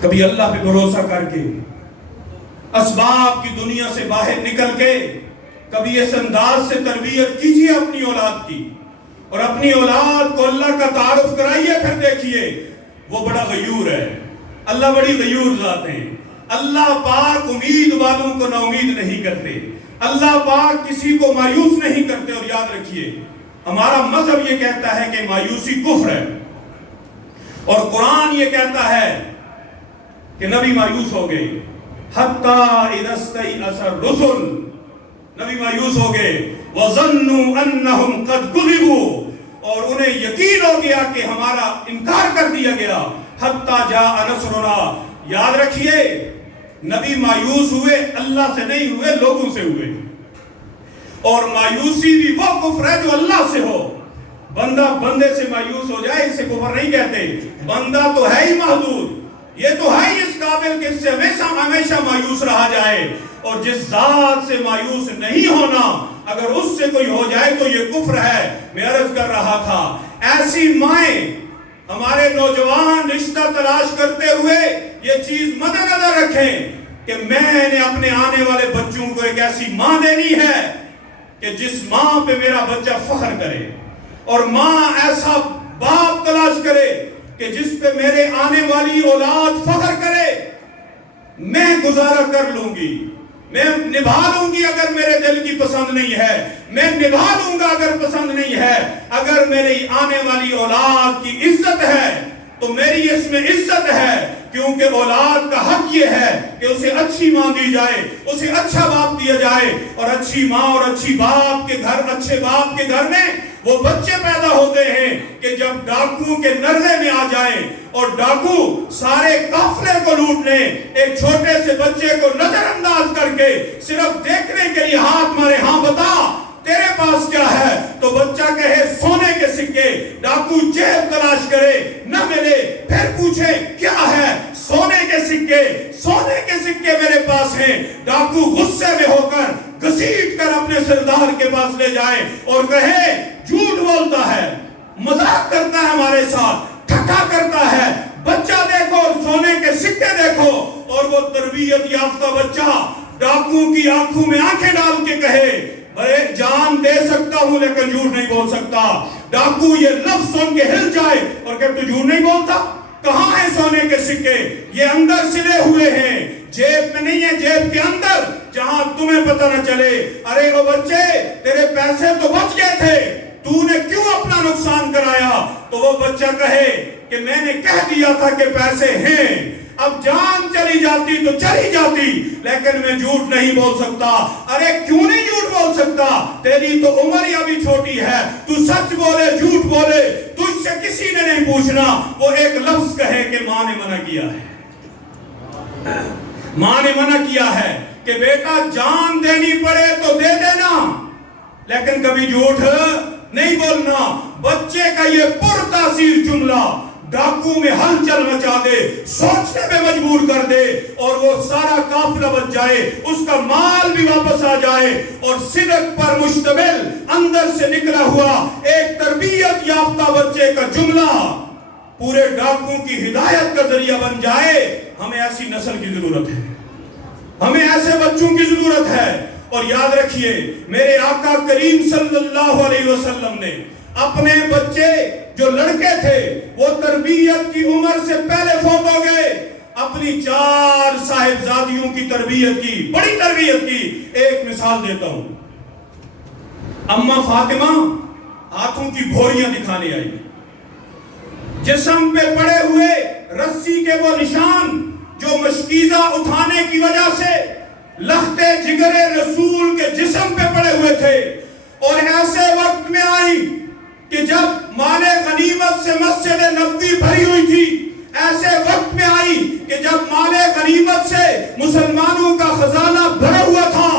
کبھی اللہ پہ بھروسہ کر کے, اسباب کی دنیا سے باہر نکل کے, کبھی اس انداز سے تربیت کیجئے اپنی اولاد کی, اور اپنی اولاد کو اللہ کا تعارف کرائیے. پھر دیکھیے وہ بڑا غیور ہے, اللہ بڑی غیور ذات ہیں. اللہ پاک امید والوں کو نا امید نہیں کرتے, اللہ پاک کسی کو مایوس نہیں کرتے. اور یاد رکھیے ہمارا مذہب یہ کہتا ہے کہ مایوسی کفر ہے, اور قرآن یہ کہتا ہے کہ نبی مایوس ہو گئے, حَتَّى إِذَا اسْتَيْأَسَ الرُّسُلُ, نبی مایوس ہو گئے, وَظَنُّوا أَنَّهُمْ قَدْ كُذِبُوا, اور انہیں یقین ہو گیا کہ ہمارا انکار کر دیا گیا. حَتَّى جَاءَ نَصْرُنَا, یاد رکھیے نبی مایوس ہوئے, اللہ سے نہیں ہوئے, لوگوں سے ہوئے. اور مایوسی بھی وہ کفر ہے جو اللہ سے ہو. بندہ بندے سے مایوس ہو جائے اسے کفر نہیں کہتے, بندہ تو ہے ہی محدود, یہ تو ہے ہی اس قابل کہ اس سے ہمیشہ مایوس رہا جائے. اور جس ذات سے مایوس نہیں ہونا, اگر اس سے کوئی ہو جائے تو یہ کفر ہے. میں عرض کر رہا تھا, ایسی مائیں ہمارے نوجوان رشتہ تلاش کرتے ہوئے یہ چیز مد نظر رکھیں کہ میں نے اپنے آنے والے بچوں کو ایک ایسی ماں دینی ہے کہ جس ماں پہ میرا بچہ فخر کرے, اور ماں ایسا باپ تلاش کرے کہ جس پہ میرے آنے والی اولاد فخر کرے. میں گزارا کر لوں گی, میں نبھا لوں گی اگر میرے دل کی پسند نہیں ہے, میں نبھا لوں گا اگر پسند نہیں ہے. اگر میری آنے والی اولاد کی عزت ہے تو میری اس میں عزت ہے, کیونکہ اولاد کا حق یہ ہے کہ اسے اچھی ماں دی جائے, اسے اچھا باپ دیا جائے. اور اچھی ماں اور اچھی باپ کے گھر, اچھے باپ کے گھر میں وہ بچے پیدا ہوتے ہیں کہ جب ڈاکو کے نرغے میں آ جائیں اور ڈاکو سارے قافلے کو لوٹ لیں, ایک چھوٹے سے بچے کو نظر انداز کر کے صرف دیکھنے کے لیے ہاتھ مارے, ہاں بتا تیرے پاس کیا ہے, تو بچہ کہے سونے کے سکے, ڈاکو جیب تلاش کرے نہ ملے, پھر پوچھے کیا ہے, سونے کے سکے, سونے کے سکے میرے پاس ہیں. ڈاکو غصے میں ہو کر گھسیٹ کر اپنے سردار کے پاس لے جائے اور کہے جھوٹ بولتا ہے, مذاق کرتا ہے ہمارے ساتھ, ٹھٹا کرتا ہے, بچہ دیکھو سونے کے سکے دیکھو. اور وہ تربیت یافتہ بچہ ڈاکو کی آنکھوں میں آنکھیں ڈال کے کہے بھائی جان دے سکتا ہوں لیکن جھوٹ نہیں بول سکتا. ڈاکو یہ لفظ سن کے ہل جائے اور کہ تو جھوٹ نہیں بولتا, کہاں ہیں سونے کے سکے, یہ اندر سلے ہوئے ہیں, جیب میں نہیں ہے, جیب کے اندر جہاں تمہیں پتہ نہ چلے. ارے وہ بچے تیرے پیسے تو بچ گئے تھے, تو نے کیوں اپنا نقصان کرایا. تو وہ بچہ کہے کہ میں نے کہہ دیا تھا کہ پیسے ہیں، اب جان چلی جاتی تو چلی جاتی، لیکن میں جھوٹ نہیں بول سکتا۔ ارے کیوں نہیں جھوٹ بول سکتا؟ تیری تو عمر ہی ابھی چھوٹی ہے، تو سچ بولے جھوٹ بولے، تجھ سے کسی نے نہیں پوچھنا۔ وہ ایک لفظ کہے کہ ماں نے منع کیا ہے، ماں نے منع کیا ہے کہ بیٹا جان دینی پڑے تو دے دینا، لیکن کبھی جھوٹ نہیں بولنا۔ بچے کا یہ پر تاثیر جملہ ڈاکو میں ہلچل مچا دے، سوچنے میں مجبور کر دے، اور وہ سارا قافلہ بچ جائے، اس کا مال بھی واپس آ جائے، اور صدق پر مشتمل اندر سے نکلا ہوا ایک تربیت یافتہ بچے کا جملہ پورے ڈاکو کی ہدایت کا ذریعہ بن جائے۔ ہمیں ایسی نسل کی ضرورت ہے، ہمیں ایسے بچوں کی ضرورت ہے۔ اور یاد رکھیے، میرے آقا کریم صلی اللہ علیہ وسلم نے اپنے بچے جو لڑکے تھے وہ تربیت کی عمر سے پہلے فوت ہو گئے، اپنی 4 صاحبزادیوں کی تربیت کی، بڑی تربیت کی۔ ایک مثال دیتا ہوں، اماں فاطمہ ہاتھوں کی بھوریاں دکھانے آئی، جسم پہ پڑے ہوئے رسی کے وہ نشان جو مشکیزہ اٹھانے کی وجہ سے لختے جگر رسول کے جسم پہ پڑے ہوئے تھے، اور ایسے وقت میں آئی کہ جب مال غنیمت سے مسجد نبوی بھری ہوئی تھی، ایسے وقت میں آئی کہ جب مال غنیمت سے مسلمانوں کا خزانہ بھرا ہوا تھا،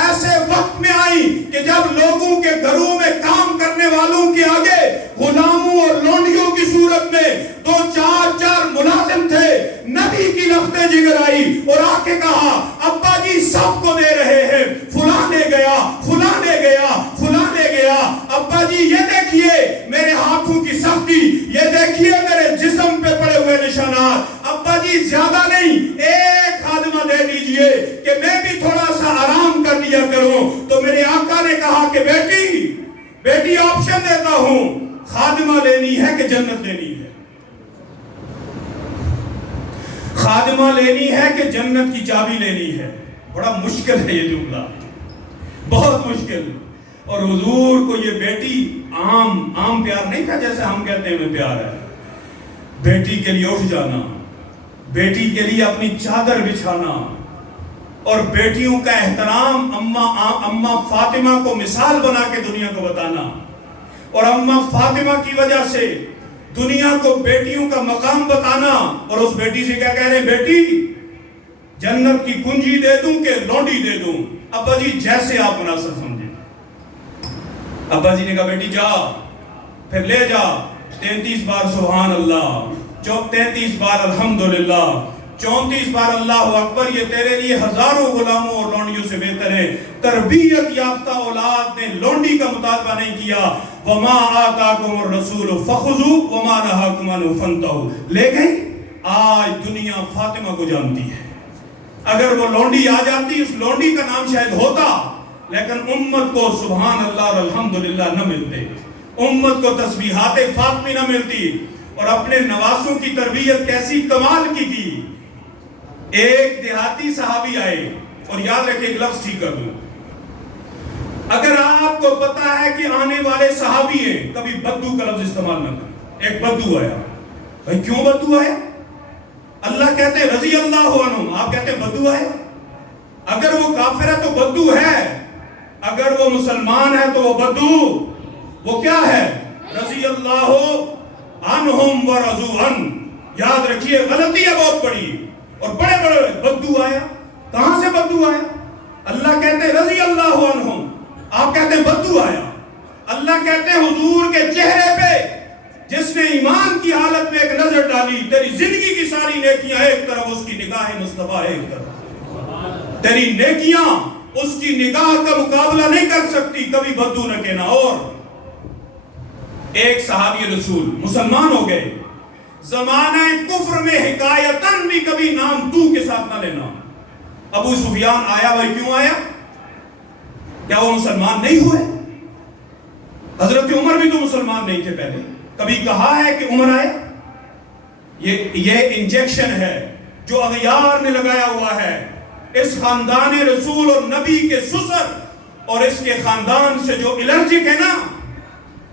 ایسے وقت میں آئی کہ جب لوگوں کے گھروں میں کام کرنے والوں کے آگے غلاموں اور لونڈیوں کی صورت میں 2-4 ملازم تھے، نبی کی لختے جگر آئی اور آ کے کہا ابا جی سب کو دے رہے ہیں، فلاں لے گیا، فلاں لے گیا، فلاں لے گیا، ابا جی یہ دیکھیے میرے ہاتھوں کی سختی، یہ دیکھیے میرے جسم پہ پڑے ہوئے نشانات، ابا جی زیادہ نہیں، ایک خادمہ دے دیجئے کہ میں بھی تھوڑا سا آرام کر لیا کروں۔ تو میرے آقا نے کہا کہ بیٹی آپشن دیتا ہوں، خادمہ لینی ہے کہ جنت لینی ہے؟ خادمہ لینی ہے کہ جنت کی چابی لینی ہے؟ بڑا مشکل ہے یہ جملہ، بہت مشکل۔ اور حضور کو یہ بیٹی عام پیار نہیں تھا جیسے ہم کہتے ہیں ہمیں پیار ہے۔ بیٹی کے لیے اٹھ جانا، بیٹی کے لیے اپنی چادر بچھانا، اور بیٹیوں کا احترام اماں فاطمہ کو مثال بنا کے دنیا کو بتانا، اور اماں فاطمہ کی وجہ سے دنیا کو بیٹیوں کا مقام بتانا۔ اور اس بیٹی سے کیا کہہ رہے ہیں؟ بیٹی جنت کی کنجی دے دوں کہ لونڈی دے دوں؟ ابا جی جیسے آپ مناسب سمجھیں۔ ابا جی نے کہا بیٹی جا، پھر لے جا 33 بار سبحان اللہ، 33 بار الحمدللہ، 34 بار اللہ اکبر، یہ تیرے لیے ہزاروں غلاموں اور لونڈیوں سے بہتر ہے۔ تربیت یافتہ اولاد نے لونڈی کا مطالبہ نہیں کیا۔ وَمَا آتَاكُمُ الرَّسُولُ فَخُذُوا وَمَا نَهَاكُمْ عَنْهُ فَانْتَهُوا۔ لے گئی۔ آج دنیا فاطمہ کو جانتی ہے۔ اگر وہ لونڈی آ جاتی، اس لونڈی کا نام شاید ہوتا، لیکن امت کو سبحان اللہ اور الحمدللہ نہ ملتے، امت کو تسبیحات فاطمی نہ ملتی۔ اور اپنے نواسوں کی تربیت کیسی کمال کی۔ ایک دیہاتی صحابی آئے، اور یاد رکھیں ایک لفظ ٹھیک کر دوں، اگر آپ کو پتا ہے کہ آنے والے صحابی ہیں، کبھی بدو کا لفظ استعمال نہ کریں۔ ایک بدو آیا، بھائی کیوں بدو آیا؟ اللہ کہتے ہیں رضی اللہ عنہ، آپ کہتے ہیں بدو آیا۔ اگر وہ کافر ہے تو بدو ہے، اگر وہ مسلمان ہے تو وہ بدو وہ کیا ہے؟ رضی اللہ عنہم ورضوا عنہ۔ یاد رکھیے غلطی ہے بہت بڑی، اور بڑے بدو آیا۔ کہاں سے بدو آیا؟ اللہ کہتے ہیں رضی اللہ عنہم، آپ کہتے ہیں بدو آیا۔ اللہ کہتے ہیں حضور کے چہرے پہ جس نے ایمان کی حالت میں ایک نظر ڈالی، تیری زندگی کی ساری نیکیاں ایک طرف، اس کی نگاہ مصطفیٰ ایک طرف، تیری نیکیاں اس کی نگاہ کا مقابلہ نہیں کر سکتی، کبھی بدو نہ کہنا۔ اور ایک صحابی رسول مسلمان ہو گئے، زمانہ کفر میں حکایتاً بھی کبھی نام تو کے ساتھ نہ لینا۔ ابو سفیان آیا، بھائی کیوں آیا؟ کیا وہ مسلمان نہیں ہوئے؟ حضرت عمر بھی تو مسلمان نہیں تھے پہلے، کبھی کہا ہے کہ عمر آئے؟ یہ انجیکشن ہے جو اغیار نے لگایا ہوا ہے اس خاندان رسول اور نبی کے سسر، اور اس کے خاندان سے جو الرجک ہے نا،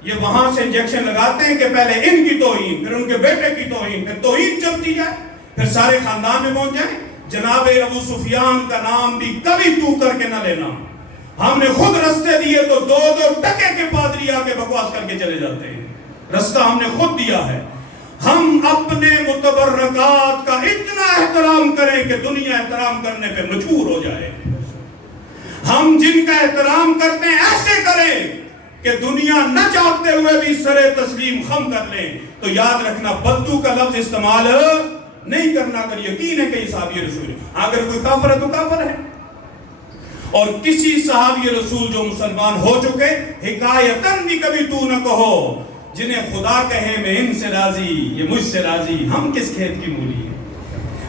یہ وہاں سے انجیکشن لگاتے ہیں کہ پہلے ان کی توہین، پھر ان کے بیٹے کی توہین، پھر توہین چلتی جائے، پھر سارے خاندان میں پہنچ جائیں۔ جناب ابو سفیان کا نام بھی کبھی تو کر کے نہ لینا، ہم نے خود رستے دیے تو 2 ٹکے کے پادری آ کے بکواس کر کے چلے جاتے ہیں، رستہ ہم نے خود دیا ہے۔ ہم اپنے متبرکات کا اتنا احترام کریں کہ دنیا احترام کرنے پہ مجبور ہو جائے، ہم جن کا احترام کرتے ہیں ایسے کریں کہ دنیا نہ چاہتے ہوئے بھی سر تسلیم خم کر لیں۔ تو یاد رکھنا بدو کا لفظ استعمال نہیں کرنا، اگر یقین ہے کہ یہ صحابی رسول ہے، اگر کوئی کافر ہے تو کافر ہے۔ اور کسی صحابی رسول جو مسلمان ہو چکے حکایتاً بھی کبھی تو نہ کہو، جنہیں خدا کہے میں ان سے راضی، یہ مجھ سے راضی، ہم کس کھیت کی مولی ہیں؟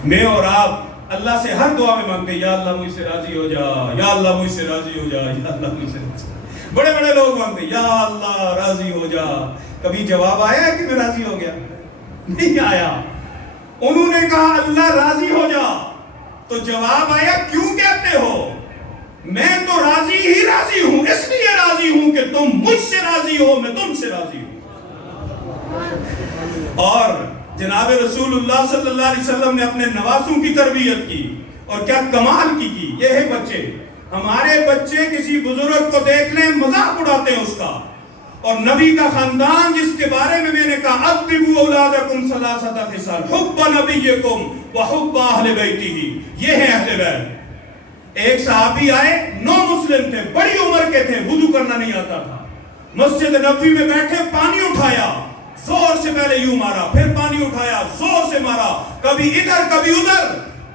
میں اور آپ اللہ سے ہر دعا میں مانگتے ہیں یا اللہ مجھ سے راضی ہو جا، یا اللہ مجھ سے راضی ہو جا، یا اللہ مجھ سے راضی ہو جا۔ بڑے بڑے لوگ مانگتے ہیں یا اللہ راضی ہو جا، کبھی جواب آیا ہے کہ میں راضی ہو گیا؟ نہیں آیا۔ انہوں نے کہا اللہ راضی ہو جا، تو جواب آیا کیوں کہتے ہو؟ میں تو راضی ہی راضی ہوں، اس لیے راضی ہوں کہ تم مجھ سے راضی ہو، میں تم سے راضی ہوں۔ اور جناب رسول اللہ صلی اللہ علیہ وسلم نے اپنے نواسوں کی تربیت کی، اور کیا کمال کی۔ یہ ہے بچے، ہمارے بچے کسی بزرگ کو دیکھ لیں مذاق اڑاتے ہیں اس کا، اور نبی کا خاندان جس کے بارے میں نے کہا ادبوا اولادکم ثلاثۃ خصال حب نبیکم وحب اہل بیتہ، یہ ہے اہل بیت۔ ایک صحابی آئے، نو مسلم تھے، بڑی عمر کے تھے، وضو کرنا نہیں آتا تھا، مسجد نبوی میں بیٹھے، پانی اٹھایا، زور سے پہلے یوں مارا، پھر پانی اٹھایا، زور سے مارا، کبھی ادھر کبھی ادھر۔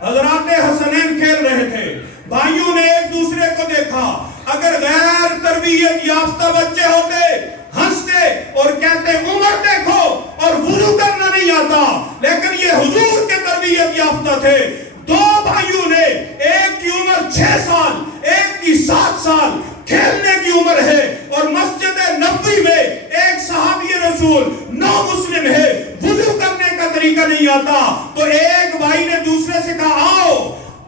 حضرات حسنین کھیل رہے تھے، بھائیوں نے ایک دوسرے کو دیکھا، اگر غیر تربیت یافتہ بچے ہوتے ہنستے اور کہتے عمر دیکھو، اور وضو کرنا نہیں آتا، لیکن یہ حضور کے تربیت یافتہ تھے۔ دو بھائیوں نے، ایک کی عمر 6 سال، ایک کی 7 سال، کھیلنے کی عمر ہے، اور مسجد نبوی میں ایک صحابی رسول، 9 مسلم ہے، وضو کرنے کا طریقہ نہیں آتا، تو ایک بھائی نے دوسرے سے کہا آؤ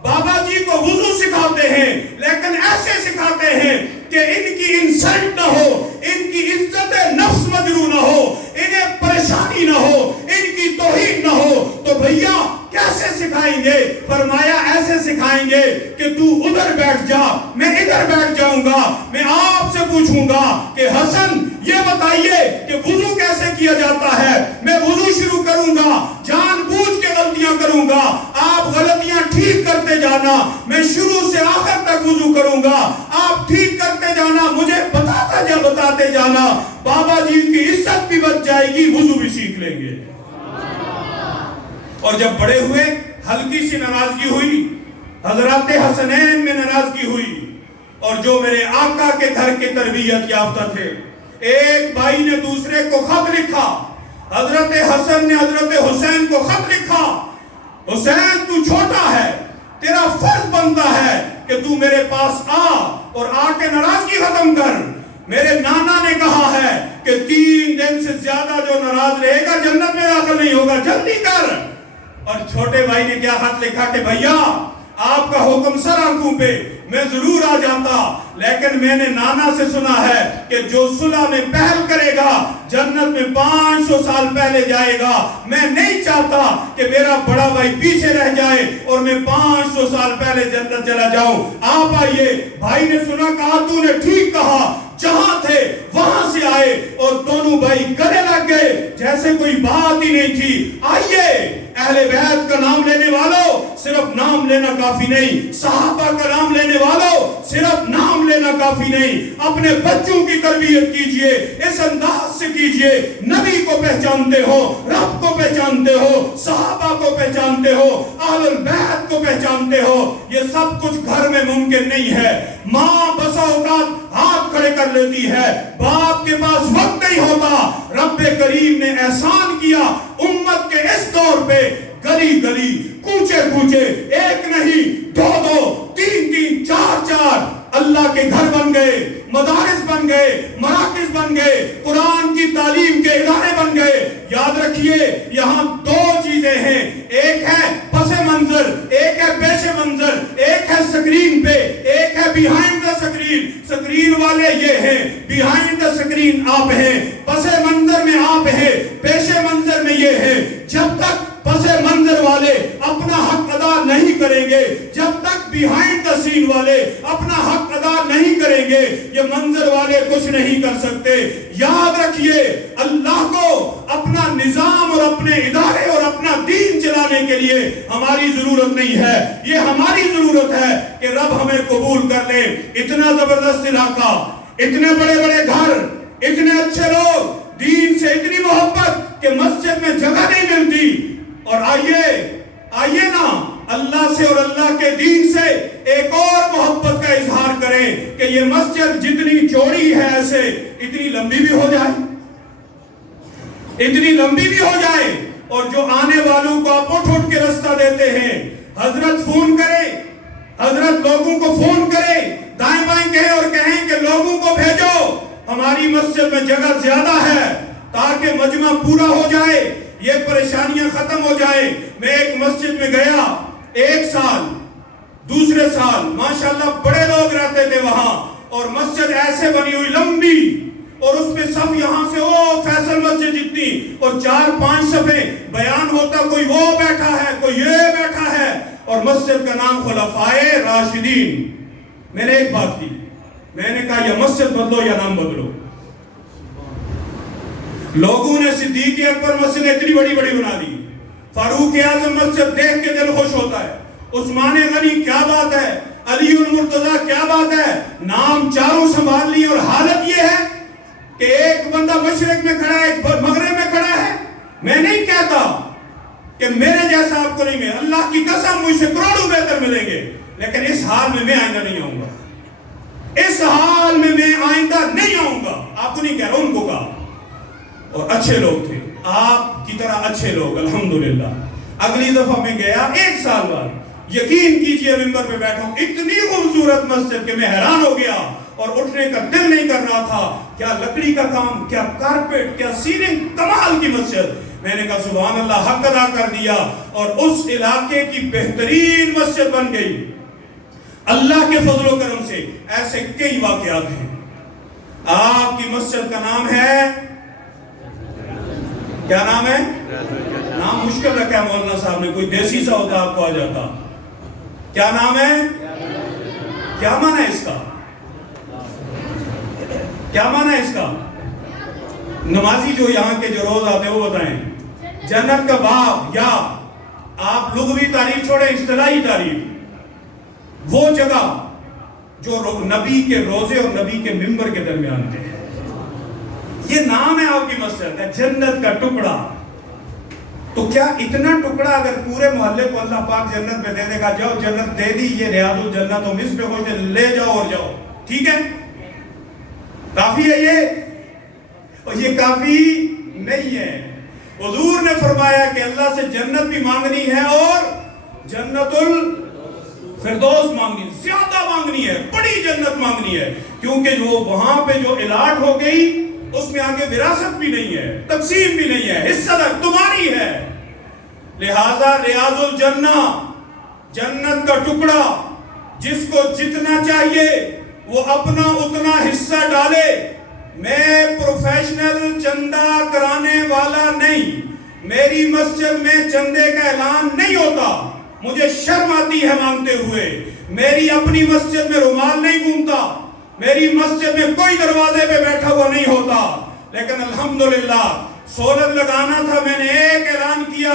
بابا جی کو وضو سکھاتے ہیں، لیکن ایسے سکھاتے ہیں کہ ان کی انسلٹ نہ ہو، ان کی عزت نفس مجروح نہ ہو، انہیں پریشانی نہ ہو، ان کی توہین نہ ہو۔ تو بھیا کیسے سکھائیں گے؟ فرمایا ایسے سکھائیں گے کہ تو ادھر بیٹھ جا، میں ادھر بیٹھ جاؤں گا، میں آپ سے پوچھوں گا کہ حسن یہ بتائیے کہ وضو کیسے کیا جاتا ہے، میں وضو شروع کروں گا، جان بوجھ کے غلطیاں کروں گا، آپ غلطیاں ٹھیک کرتے جانا، میں شروع سے آخر تک وضو کروں گا، آپ ٹھیک کرتے جانا، مجھے بتاتے جانا، بابا جی کی عزت بھی بچ جائے گی، وضو بھی سیکھ لیں گے۔ اور جب بڑے ہوئے ہلکی سی ناراضگی ہوئی، حضرات حسنین میں ناراضگی ہوئی، اور جو میرے آقا کے گھر کے تربیت یافتہ تھے، ایک بھائی نے دوسرے کو خط لکھا، حضرت حسن نے حضرت حسین کو خط لکھا، حسین تو چھوٹا ہے، تیرا فرض بنتا ہے کہ تو میرے پاس آ اور آ کے ناراضگی ختم کر۔ میرے نانا نے کہا ہے کہ 3 دن سے زیادہ جو ناراض رہے گا جنت میں داخل نہیں ہوگا، جلدی کر۔ اور چھوٹے بھائی نے کیا خط لکھا کہ بھیا آپ کا حکم سر آنکھوں پہ، میں ضرور آ جاتا، لیکن میں نے نانا سے سنا ہے کہ جو صلح میں پہل کرے گا جنت میں 500 سال پہلے جائے گا، میں نہیں چاہتا کہ میرا بڑا بھائی پیچھے رہ جائے اور میں 500 سال پہلے جنت چلا جاؤں، آپ آئیے۔ بھائی نے سنا، کہا تو نے ٹھیک کہا، جہاں تھے وہاں سے آئے اور دونوں بھائی گلے لگ گئے جیسے کوئی بات ہی نہیں تھی۔ آئیے اہل بیت کا نام لینے والوں، صرف نام لینا کافی نہیں، صحابہ کا نام لینے والوں صرف نام لینا کافی نہیں، اپنے بچوں کی تربیت کیجئے، اس انداز سے کیجئے، نبی کو پہچانتے ہو، رب کو پہچانتے ہو، صحابہ کو پہچانتے ہو، اہل البیت کو پہچانتے ہو۔ یہ سب کچھ گھر میں ممکن نہیں ہے۔ ماں بسا اوقات ہاتھ کھڑے کر لیتی ہے، باپ کے پاس وقت نہیں ہوتا۔ رب کریم نے احسان کیا امت کے اس دور پہ، گلی گلی، کوچے کوچے، ایک نہیں، 2 3 4 اللہ کے گھر بن گئے، مدارس بن گئے، مراکز بن گئے، قرآن کی تعلیم کے ادارے بن گئے۔ یاد رکھیے یہاں 2 چیزیں ہیں، ایک ہے پس منظر، ایک ہے پیش منظر، ایک ہے سکرین پہ، ایک ہے بیہائنڈ دا سکرین۔ سکرین والے یہ ہیں، بیہائنڈ دا سکرین آپ ہیں۔ والے اپنا حق ادا نہیں کریں گے، جب تک بیہائنڈ دا سین والے اپنا حق ادا نہیں کریں گے، یہ منظر والے کچھ نہیں کر سکتے۔ یاد رکھیے، اللہ کو اپنا نظام اور اپنے ادارے اور اپنا دین چلانے کے لیے ہماری ضرورت نہیں ہے، یہ ہماری ضرورت ہے کہ رب ہمیں قبول کر لے۔ اتنا زبردست علاقہ، اتنے بڑے بڑے گھر، اتنے اچھے لوگ، دین سے اتنی محبت کہ مسجد میں جگہ نہیں ملتی، اور آئیے نا اللہ سے اور اللہ کے دین سے ایک اور محبت کا اظہار کریں کہ یہ مسجد جتنی چوڑی ہے ایسے اتنی لمبی بھی ہو جائے، اتنی لمبی بھی ہو جائے، اور جو آنے والوں کو آپ اٹھ کے رستہ دیتے ہیں، حضرت فون کرے، حضرت لوگوں کو فون کرے، دائیں بائیں کہیں اور کہیں کہ لوگوں کو بھیجو، ہماری مسجد میں جگہ زیادہ ہے، تاکہ مجمع پورا ہو جائے، یہ پریشانیاں ختم ہو جائے۔ میں ایک مسجد میں گیا، ایک سال، دوسرے سال، ماشاءاللہ بڑے لوگ رہتے تھے وہاں، اور مسجد ایسے بنی ہوئی لمبی، اور اس میں سب یہاں سے او فیصل مسجد جتنی، اور 4-5 صفحے بیان ہوتا، کوئی وہ بیٹھا ہے، کوئی یہ بیٹھا ہے، اور مسجد کا نام خلفائے راشدین۔ میں نے ایک بات کی، میں نے کہا یہ مسجد بدلو یا نام بدلو۔ لوگوں نے صدیق اکبر مسجد اتنی بڑی بڑی بنا دی، فاروق اعظم مسجد دیکھ کے دل خوش ہوتا ہے، عثمان غنی کیا بات ہے، علی المرتضیٰ کیا بات ہے، نام چاروں سنبھال لی، اور حالت یہ ہے کہ ایک بندہ مشرق میں کھڑا ہے، ایک مغرب میں کھڑا ہے۔ میں نہیں کہتا کہ میرے جیسا آپ کو نہیں ملے، اللہ کی قسم مجھ سے کروڑوں بہتر ملیں گے، لیکن اس حال میں آئندہ نہیں آؤں گا، اس حال میں آئندہ نہیں آؤں گا۔ آپ کو نہیں کہہ رہا، ان کو کہا، اور اچھے لوگ تھے، آپ کی طرح اچھے لوگ، الحمدللہ۔ اگلی دفعہ میں گیا 1 سال بعد، یقین کیجئے ممبر پہ بیٹھا ہوں، اتنی خوبصورت مسجد کہ میں حیران ہو گیا، اور اٹھنے کا دل نہیں کر رہا تھا، کیا لکڑی کا کام، کیا کارپیٹ، کیا سیلنگ، کمال کی مسجد۔ میں نے کہا سبحان اللہ، حق ادا کر دیا، اور اس علاقے کی بہترین مسجد بن گئی اللہ کے فضل و کرم سے۔ ایسے کئی واقعات ہیں۔ آپ کی مسجد کا نام ہے، کیا نام ہے؟ نام مشکل رکھا ہے مولانا صاحب نے، کوئی دیسی سا ہوتا آپ کو آ جاتا۔ کیا نام ہے؟ کیا معنی ہے اس کا؟ کیا معنی ہے اس کا؟ نمازی جو یہاں کے جو روز آتے ہیں وہ بتائیں۔ جنت کا باب، یا آپ لغوی تعریف چھوڑیں، اصطلاحی تعریف، وہ جگہ جو نبی کے روزے اور نبی کے منبر کے درمیان ہے، یہ نام ہے آپ کی مسجد کا، جنت کا ٹکڑا۔ تو کیا اتنا ٹکڑا اگر پورے محلے کو اللہ پاک جنت میں دے دے گا، جاؤ جنت دے دی، یہ ریاض الجنت و مصر ہوتے، لے جاؤ اور جاؤ، ٹھیک ہے، کافی ہے یہ؟ اور یہ کافی نہیں ہے۔ حضور نے فرمایا کہ اللہ سے جنت بھی مانگنی ہے، اور جنت الفردوس مانگنی، زیادہ مانگنی ہے، بڑی جنت مانگنی ہے، کیونکہ وہ وہاں پہ جو الاٹ ہو گئی اس میں آگے وراثت بھی نہیں ہے، تقسیم بھی نہیں ہے، حصہ تمہاری ہے۔ لہذا ریاض الجنہ، جنت کا ٹکڑا، جس کو جتنا چاہیے وہ اپنا اتنا حصہ ڈالے۔ میں پروفیشنل چندہ کرانے والا نہیں، میری مسجد میں چندے کا اعلان نہیں ہوتا، مجھے شرم آتی ہے مانگتے ہوئے، میری اپنی مسجد میں رومال نہیں گھومتا، میری مسجد میں کوئی دروازے پہ بیٹھا ہوا نہیں ہوتا، لیکن الحمدللہ سولر لگانا تھا، میں نے ایک اعلان کیا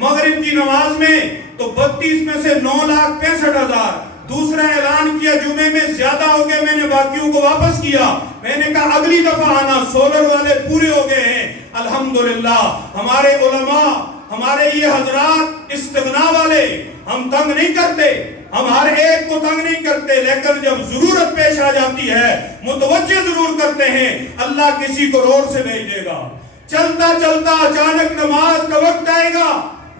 مغرب کی نماز میں، تو 32 میں سے 9,65,000، دوسرا اعلان کیا جمعے میں زیادہ ہو گئے، میں نے باقیوں کو واپس کیا، میں نے کہا اگلی دفعہ آنا، سولر والے پورے ہو گئے ہیں۔ الحمدللہ ہمارے علماء، ہمارے یہ حضرات استغنا والے، ہم تنگ نہیں کرتے، ہم ہر ایک کو تنگ نہیں کرتے، لیکن جب ضرورت پیش آ جاتی ہے متوجہ ضرور کرتے ہیں، اللہ کسی کو روڈ سے بھیج دے گا، چلتا چلتا اچانک نماز کا وقت آئے گا،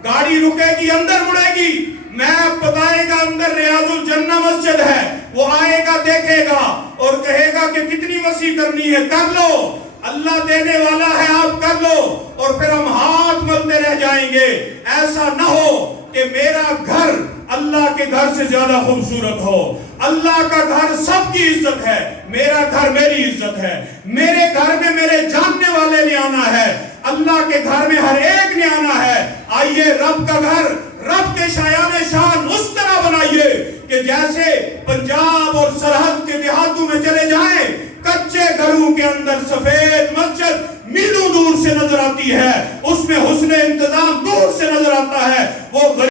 گاڑی رکے گی، اندر مڑے گی، میپ بتائے گا اندر ریاض الجنہ مسجد ہے، وہ آئے گا، دیکھے گا اور کہے گا کہ کتنی وسیع کرنی ہے، کر لو، اللہ دینے والا ہے، آپ کر لو، اور پھر ہم ہاتھ ملتے رہ جائیں گے۔ ایسا نہ ہو کہ میرا گھر اللہ کے گھر سے زیادہ خوبصورت ہو۔ اللہ کا گھر سب کی عزت ہے، میرا گھر میری عزت ہے، میرے گھر میں میرے جاننے والے نے آنا ہے، اللہ کے گھر میں ہر ایک نے آنا ہے۔ آئیے رب کا گھر رب کے شایان شان اس طرح بنائیے کہ جیسے پنجاب اور سرحد کے دیہاتوں میں چلے جائیں، کچے گھروں کے اندر سفید مسجد میلوں دور سے نظر آتی ہے، اس میں حسن انتظام دور سے نظر آتا ہے،